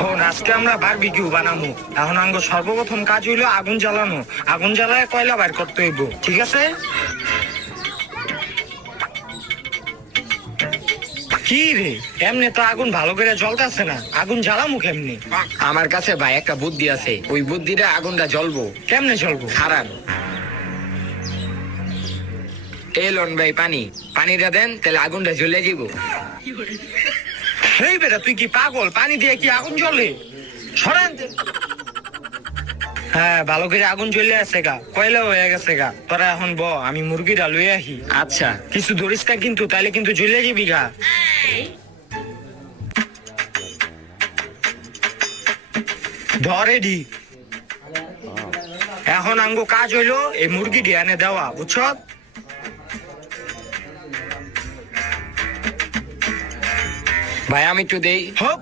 হন আজকে আমরা বারবিকিউ বানাবো। এখন আঙ্গ সর্বপ্রথম কাজ হইলো আগুন জ্বালানো। আগুন জ্বালায় কয়লা বাইর করতে হইব, ঠিক আছে? কি রে, এমনি তো আগুন ভালো করে জ্বলতেছে না, আগুন জ্বালামু কেমনি? আমার কাছে ভাই একটা বুদ্ধি আছে, ওই বুদ্ধিটা আগুনটা জ্বলবো। কেমনে জ্বলবো? খারাপ। এই লন ভাই পানিটা দেন, তাহলে আগুনটা জ্বলে যাব। এই বেটা তুই কি পাগল? পানি দিয়ে কি আগুন জ্বলে? সরেন। হ্যাঁ, ভালো করে আগুন জ্বলে আছে গা, কয়লা হয়ে গেছে গা। তোরা এখন ব, আমি মুরগিটা লই আহি। আচ্ছা। কিছু ধরিস না কিন্তু, তাইলে কিন্তু জ্বলে যাবি গা। ধরে দি। এখন আঙ্গো কাজ হইলো এই মুরগি এনে দেওয়া, বুঝছ? ভাই আমি একটু দেই। হোক।